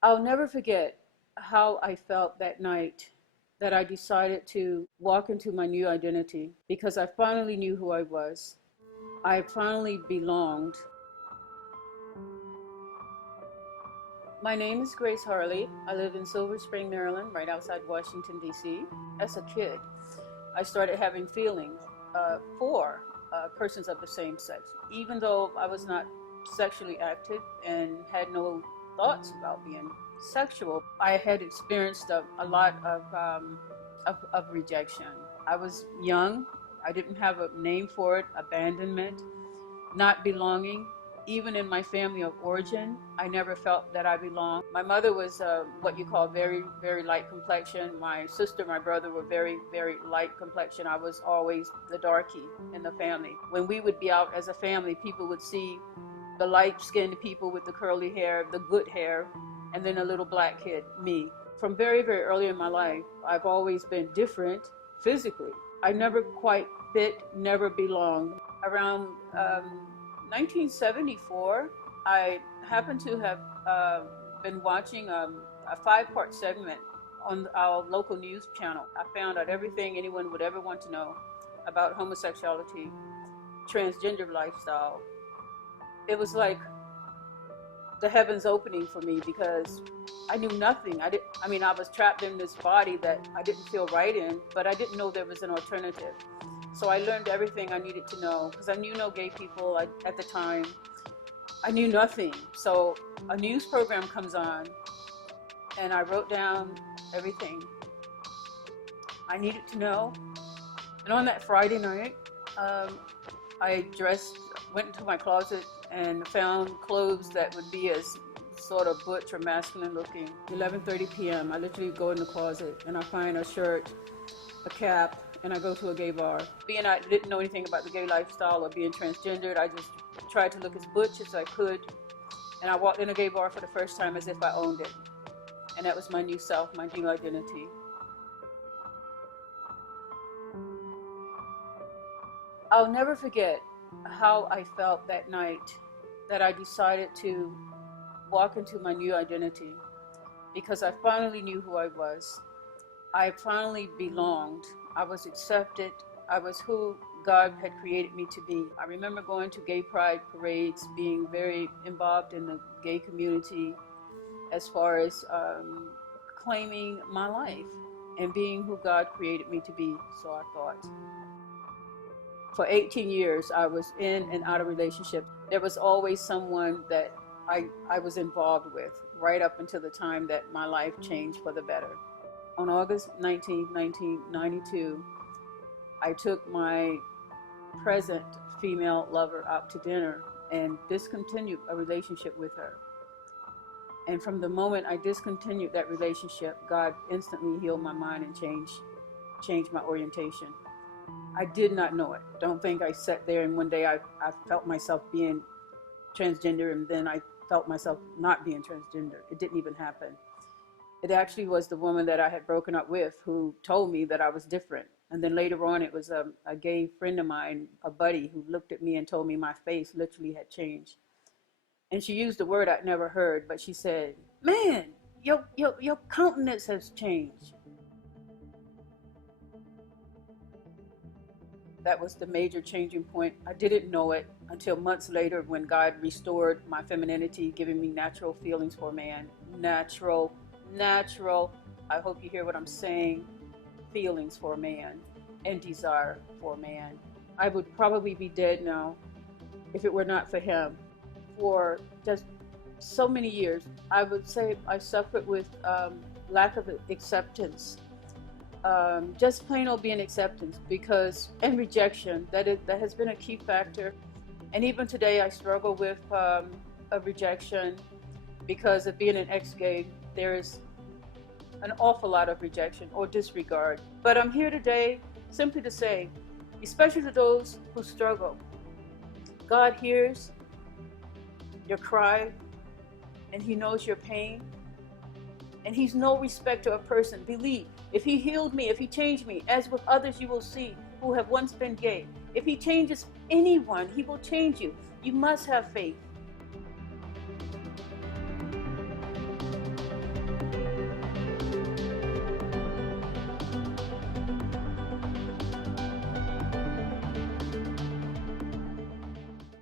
I'll never forget how I felt that night that I decided to walk into my new identity because I finally knew who I was. I finally belonged. My name is Grace Harley. I live in Silver Spring, Maryland, right outside Washington, D.C. As a kid, I started having feelings for persons of the same sex, even though I was not sexually active and had no thoughts about being sexual. I had experienced a lot of rejection. I was young. I didn't have a name for it. Abandonment, not belonging. Even in my family of origin, I never felt that I belonged. My mother was what you call very, very light complexion. My sister, my brother were very, very light complexion. I was always the darkie in the family. When we would be out as a family, people would see the light-skinned people with the curly hair, the good hair, and then a little black kid, me. From very, very early in my life, I've always been different physically. I never quite fit, never belonged. Around 1974, I happened to have been watching a 5-part segment on our local news channel. I found out everything anyone would ever want to know about homosexuality, transgender lifestyle. It was like the heavens opening for me because I knew nothing. I was trapped in this body that I didn't feel right in, but I didn't know there was an alternative. So I learned everything I needed to know because I knew no gay people at the time. I knew nothing. So a news program comes on and I wrote down everything I needed to know. And on that Friday night, I went into my closet and found clothes that would be as sort of butch or masculine looking. 11:30 p.m. I literally go in the closet and I find a shirt, a cap, and I go to a gay bar. Being I didn't know anything about the gay lifestyle or being transgendered, I just tried to look as butch as I could. And I walked in a gay bar for the first time as if I owned it. And that was my new self, my new identity. I'll never forget how I felt that night that I decided to walk into my new identity because I finally knew who I was. I finally belonged. I was accepted. I was who God had created me to be. I remember going to gay pride parades, being very involved in the gay community as far as claiming my life and being who God created me to be, so I thought. For 18 years, I was in and out of relationships. There was always someone that I was involved with right up until the time that my life changed for the better. On August 19, 1992, I took my present female lover out to dinner and discontinued a relationship with her. And from the moment I discontinued that relationship, God instantly healed my mind and changed my orientation. I did not know it. Don't think I sat there and one day I felt myself being transgender and then I felt myself not being transgender. It didn't even happen. It actually was the woman that I had broken up with who told me that I was different. And then later on, it was a gay friend of mine, a buddy, who looked at me and told me my face literally had changed. And she used a word I'd never heard, but she said, "Man, your countenance has changed." That was the major changing point. I didn't know it until months later when God restored my femininity, giving me natural feelings for a man. Natural, I hope you hear what I'm saying, feelings for a man and desire for a man. I would probably be dead now if it were not for him. For just so many years, I would say I suffered with lack of acceptance. Just plain old being acceptance and rejection, that has been a key factor. And even today I struggle with a rejection because of being an ex-gay. There is an awful lot of rejection or disregard. But I'm here today simply to say, especially to those who struggle, God hears your cry and he knows your pain. And he's no respecter of person. Believe, if he healed me, if he changed me, as with others you will see who have once been gay, if he changes anyone, he will change you. You must have faith.